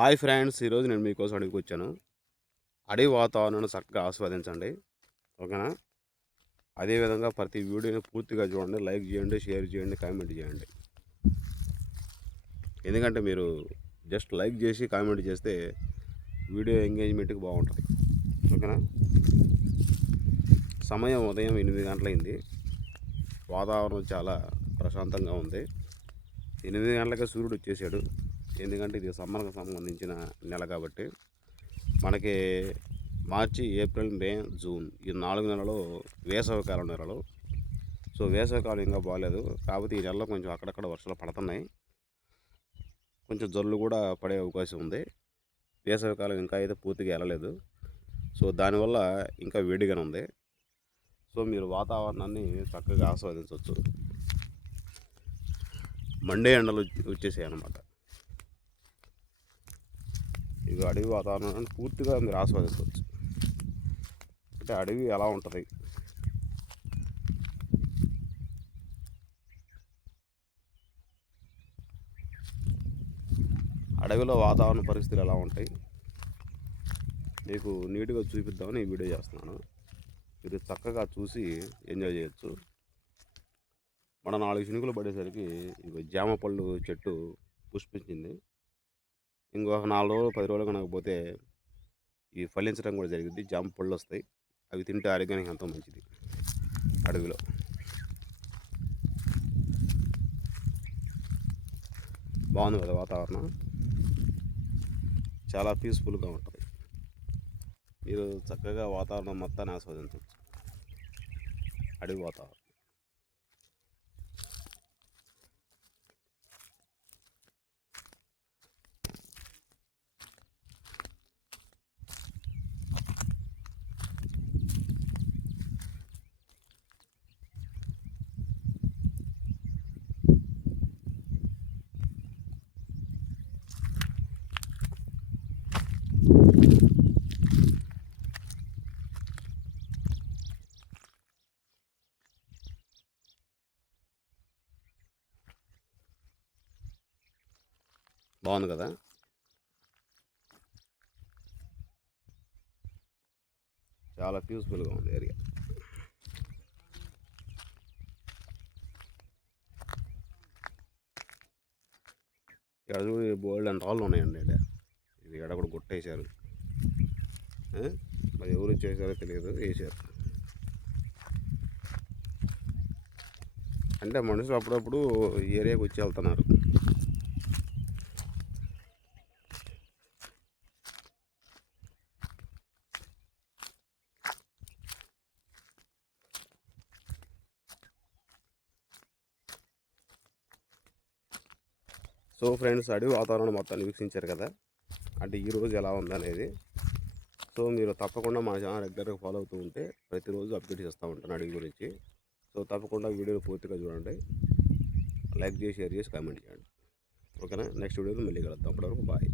Hi friends, ఈరోజు నేను మీకోసం అడిగికి వచ్చాను. అడవి వాతావరణాన్ని చక్కగా ఆస్వాదించండి. ఓకేనా? అదేవిధంగా ప్రతి వీడియోని పూర్తిగా చూడండి, లైక్ చేయండి, షేర్ చేయండి, కామెంట్ చేయండి. ఎందుకంటే మీరు జస్ట్ లైక్ చేసి కామెంట్ చేస్తే వీడియో ఎంగేజ్మెంట్కి బాగుంటుంది. ఓకేనా? సమయం ఉదయం 8 గంటలైంది. వాతావరణం చాలా ప్రశాంతంగా ఉంది. 8 గంటలకే సూర్యుడు వచ్చేసాడు. ఎందుకంటే ఇది సమ్మర్కి సంబంధించిన నెల కాబట్టి. మనకి మార్చి, ఏప్రిల్, మే, జూన్ ఈ 4 నెలలు వేసవికాలం నెలలు. సో వేసవికాలం ఇంకా బాగాలేదు. కాకపోతే ఈ నెలలో కొంచెం అక్కడక్కడ వర్షాలు పడుతున్నాయి. కొంచెం జల్లు కూడా పడే అవకాశం ఉంది. వేసవికాలం ఇంకా అయితే పూర్తిగా వెళ్ళలేదు. సో దానివల్ల ఇంకా వేడిగానే ఉంది. సో మీరు వాతావరణాన్ని చక్కగా ఆస్వాదించవచ్చు. మండే ఎండలు వచ్చేసాయి అన్నమాట. ఇక అడవి వాతావరణాన్ని పూర్తిగా మీరు ఆస్వాదించవచ్చు. అంటే అడవి ఎలా ఉంటుంది, అడవిలో వాతావరణ పరిస్థితులు ఎలా ఉంటాయి మీకు నీట్గా చూపిద్దామని ఈ వీడియో చేస్తున్నాను. మీరు చక్కగా చూసి ఎంజాయ్ చేయొచ్చు. మన 4 చినుకులు పడేసరికి ఇక జామ పళ్ళు చెట్టు పుష్పించింది. ఇంకొక 4 రోజులు 10 రోజులు కనకపోతే ఈ ఫలించడం కూడా జరిగింది. జామ పళ్ళు వస్తాయి. అవి తింటే ఆరోగ్యానికి ఎంతో మంచిది. అడవిలో బాగుంది కదా వాతావరణం. చాలా పీస్ఫుల్గా ఉంటుంది. మీరు చక్కగా వాతావరణం మొత్తాన్ని ఆస్వాదించవచ్చు. అడవి వాతావరణం బాగుంది కదా. చాలా పీస్ఫుల్గా ఉంది ఏరియా. ఇక్కడ చూడు బోల్డ్ అండ్ రాళ్ళు ఉన్నాయండి. ఇది ఎడ కూడా గుట్టేశారు. మరి ఎవరు చేశారో తెలియదు, వేసారు. అంటే మనుషులు అప్పుడప్పుడు ఈ ఏరియాకి వచ్చి వెళ్తున్నారు. సో ఫ్రెండ్స్, అడవి వాతావరణం మొత్తాన్ని వీక్షించారు కదా. అంటే ఈరోజు ఎలా ఉందనేది. సో మీరు తప్పకుండా మా ఛానల్ రెగ్యులర్గా ఫాలో అవుతూ ఉంటే ప్రతిరోజు అప్డేట్ చేస్తూ ఉంటాను అడవి గురించి. సో తప్పకుండా వీడియోని పూర్తిగా చూడండి, లైక్ చేసి, షేర్ చేసి, కామెంట్ చేయండి. ఓకేనా? నెక్స్ట్ వీడియోలో మళ్ళీ కలుద్దాం. అప్పటివరకు బాయ్.